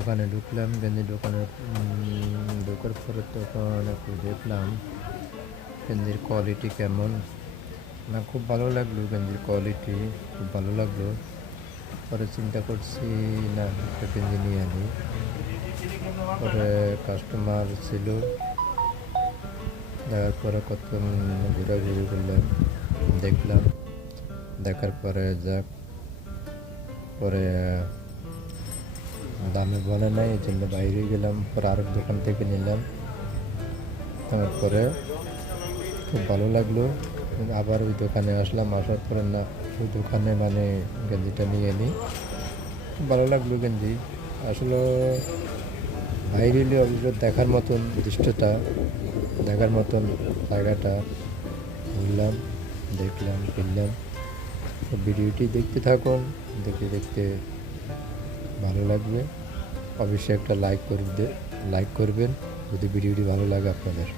দোকানে ঢুকলাম। গেঞ্জি দোকানে ঢোকার পরে তখন একটু দেখলাম গেঞ্জির কোয়ালিটি কেমন। না, খুব ভালো লাগলো, গেঞ্জির কোয়ালিটি খুব ভালো লাগলো। পরে চিন্তা করছি না, একটা গেঞ্জি নিয়ে আনি। পরে কাস্টমার ছিল, দেখার পরে কত ঘোরাঘুরি করলাম, দেখলাম। দেখার পরে যাক, পরে দামে বলে নাই, এই জন্য বাইরে গেলাম। পরে আরেক দোকান থেকে নিলাম। তারপরে খুব ভালো লাগলো, আবার ওই দোকানে আসলাম। আসার পরে না, ওই দোকানে মানে গেঞ্জিটা নিয়ে নিই। খুব ভালো লাগলো গেঞ্জি। আসলে বাইরে এলে অবশ্য দেখার মতন দৃশ্যটা, দেখার মতন জায়গাটা ঘুরলাম, দেখলাম, কিনলাম। তো ভিডিওটি দেখতে থাকুন, দেখতে দেখতে ভালো লাগবে। অবশ্যই একটা লাইক করবেন যদি ভিডিওটি ভালো লাগে আপনাদের।